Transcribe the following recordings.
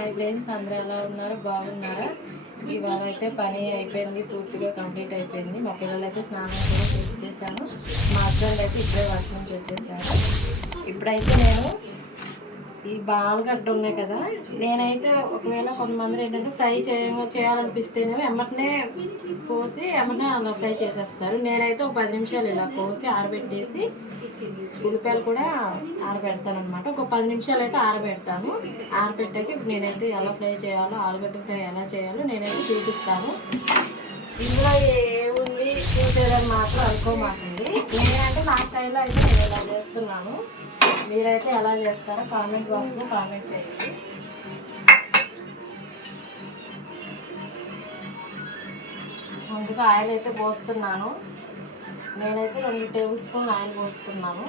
Hi friends, అందరూ ఎలా ఉన్నారు? బాగున్నారా? ఇవాళ అయితే పని అయిపోయింది, పూర్తిగా కంప్లీట్ అయిపోయింది. మా పిల్లలు అయితే స్నానం కూడా చేసేసాను. మా హస్బెండ్ అయితే ఇప్పుడే వర్క్ నుంచి వచ్చేసారు. ఇప్పుడైతే నేను ఈ బాలుగడ్డ ఉన్నాయి కదా, నేనైతే ఒకవేళ కొంతమంది ఏంటంటే ఫ్రై చేయాలనిపిస్తేనేమో ఎమ్మటనే కోసి ఎమ్మటనే అలా ఫ్రై చేసేస్తారు. నేనైతే ఒక 10 నిమిషాలు ఇలా కోసి ఆరబెట్టేసి ఉల్లిపాయలు కూడా ఆరబెడతాను అనమాట. ఒక 10 నిమిషాలు అయితే ఆరబెడతాను. ఆరబెట్టాక ఇప్పుడు నేనైతే ఎలా ఫ్రై చేయాలో, ఆలుగడ్డ ఫ్రై ఎలా చేయాలో నేనైతే చూపిస్తాను. ఇందులో ఏముంది చూసేదని మాత్రం అనుకోమాకండి. నేనంటే నా స్టైల్లో అయితే నేను ఇలా చేస్తున్నాను. మీరైతే ఎలా చేస్తారో కామెంట్ బాక్స్లో కామెంట్ చేయండి. ముందుగా ఆయిల్ అయితే పోస్తున్నాను. నేనైతే 2 టేబుల్ స్పూన్ ఆయిల్ పోస్తున్నాను.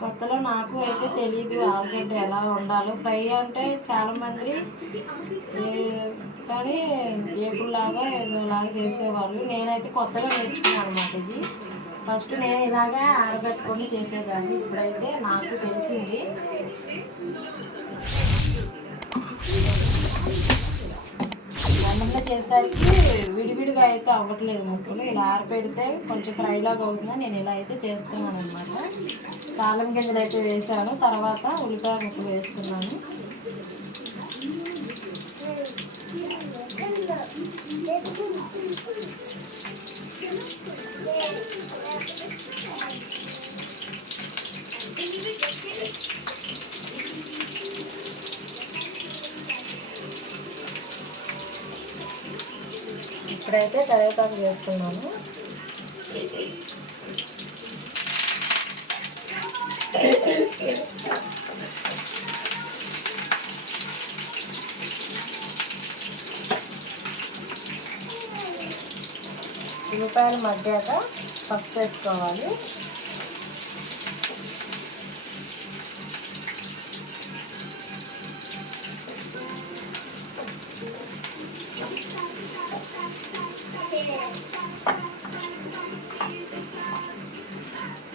కొత్తలో నాకు అయితే తెలీదు ఆలుగడ్డ ఎలా వండాలో. ఫ్రై అంటే చాలామంది కానీ ఏపులాగా ఏదోలాగా చేసేవాళ్ళు. నేనైతే కొత్తగా నేర్చుకున్నాను అనమాట. ఇది ఫస్ట్ నేను ఇలాగే ఆరబెట్టుకొని చేసేదాన్ని. ఇప్పుడైతే నాకు తెలిసింది. అన్నంలో చేసేసరికి విడివిడిగా అయితే అవ్వట్లేదు ముక్కలు. ఇలా ఆరపెడితే కొంచెం ఫ్రైలాగా అవుతుందని నేను ఇలా అయితే చేస్తున్నాను అనమాట. తాళం గింజలు అయితే వేసాను, తర్వాత ఉల్లిపాయ ముక్కలు వేస్తున్నాను. ఇప్పుడైతే కరివేపాకు వేస్తున్నాను. ఉల్లిపాయలు మగ్గాక పసుపు వేసుకోవాలి.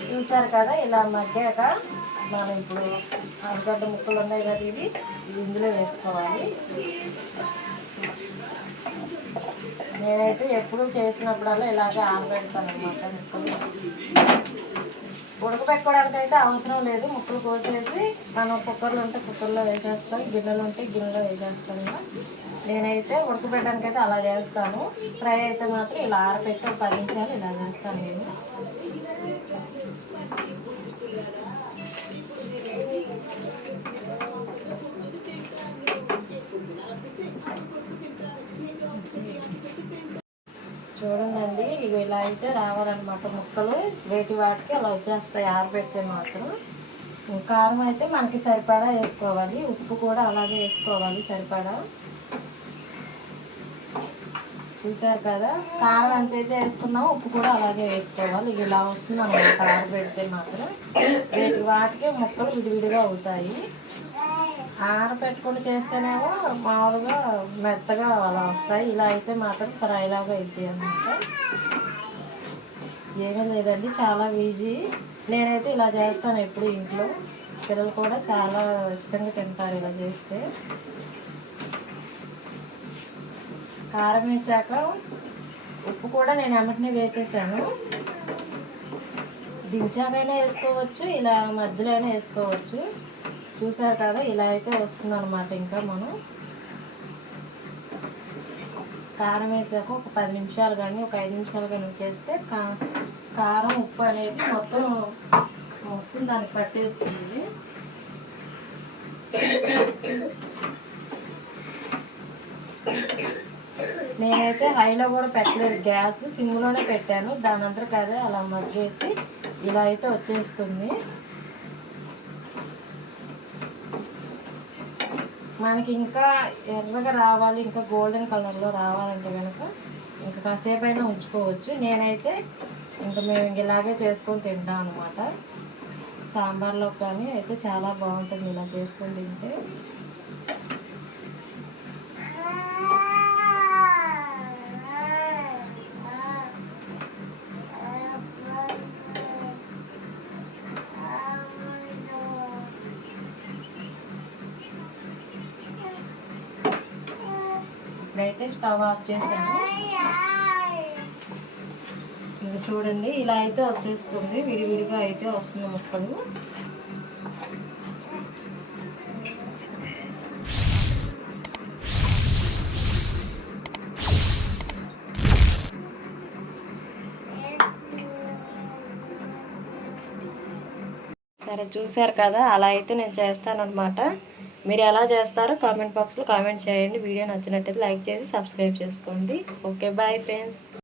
చూసారు కదా, ఇలా మగ్గాక మనం ఇప్పుడు ఆలుగడ్డ ముక్కలు ఉన్నాయి కదా, ఇది ఇందులో వేసుకోవాలి. నేనైతే ఎప్పుడు చేసినప్పుడల్లా ఇలాగే ఆరబెడతాను అనమాట. ముక్కలు ఉడకబెట్టుకోవడానికి అయితే అవసరం లేదు. ముక్కలు కోసేసి మనం కుక్కర్లు ఉంటే కుక్కర్లో వేసేస్తాం, గిన్నెలు ఉంటే గిన్నెలో వేసేస్తాం. నేనైతే ఉడకబెట్టడానికి అయితే అలా చేస్తాను. ఫ్రై అయితే మాత్రం ఇలా ఆరబెట్టి ఒక 10 నిమిషాలు ఇలా చేస్తాను నేను. చూడండి, ఇక ఇలా అయితే రావాలన్నమాట ముక్కలు. వేటి వాటికి అలా వచ్చేస్తాయి ఆరబెడితే మాత్రం. కారం అయితే మనకి సరిపడా వేసుకోవాలి, ఉప్పు కూడా అలాగే వేసుకోవాలి సరిపడా. చూసారు కదా, కారం ఎంతైతే వేసుకున్నామో ఉప్పు కూడా అలాగే వేసుకోవాలి. ఇక ఇలా వస్తుంది అన్నమాట ఆరబెడితే మాత్రం. వేటి వాటికి ముక్కలు విడివిడిగా అవుతాయి. ఆరబెట్టుకుని చేస్తేనేమో మామూలుగా మెత్తగా అలా వస్తాయి. ఇలా అయితే మాత్రం ఫ్రైలాగా అవుతాయి అన్నమాట. ఏమీ లేదండి, చాలా ఈజీ. నేనైతే ఇలా చేస్తాను ఎప్పుడు ఇంట్లో. పిల్లలు కూడా చాలా ఇష్టంగా తింటారు ఇలా చేస్తే. కారం వేసాక ఉప్పు కూడా నేను ఎమ్మటనే వేసేసాను. దించాకైనా వేసుకోవచ్చు, ఇలా మధ్యలో అయినా వేసుకోవచ్చు. చూసారు కదా, ఇలా అయితే వస్తుంది అనమాట. ఇంకా మనం కారం వేసాక ఒక 10 నిమిషాలు కానీ ఒక 5 నిమిషాలు కానీ చేస్తే కారం ఉప్పు అనేది మొత్తం దానికి పట్టేస్తుంది. నేనైతే హైలో కూడా పెట్టలేదు, గ్యాస్ సిమ్లోనే పెట్టాను. దాని అంతా కదా అలా మగ్గేసి ఇలా అయితే వచ్చేస్తుంది. మనకి ఇంకా ఎర్రగా రావాలి, ఇంకా గోల్డెన్ కలర్లో రావాలంటే కనుక ఇంకా కాసేపు అయినా ఉంచుకోవచ్చు. నేనైతే ఇంకా మేము ఇంక ఇలాగే చేసుకొని తింటాం అనమాట. సాంబార్లో కానీ అయితే చాలా బాగుంటుంది ఇలా చేసుకొని తింటే. ఇప్పుడైతే స్టవ్ ఆఫ్ చేశాను. ఇంకా చూడండి ఇలా అయితే వచ్చేస్తుంది, విడివిడిగా అయితే వస్తుంది ముక్కలు. సరే చూసారు కదా, అలా అయితే నేను చేస్తాను అనమాట. మీరు ఎలా చేస్తారో కామెంట్ బాక్స్లో కామెంట్ చేయండి. వీడియో నచ్చినట్టయితే లైక్ చేసి సబ్స్క్రైబ్ చేసుకోండి. Okay bye friends.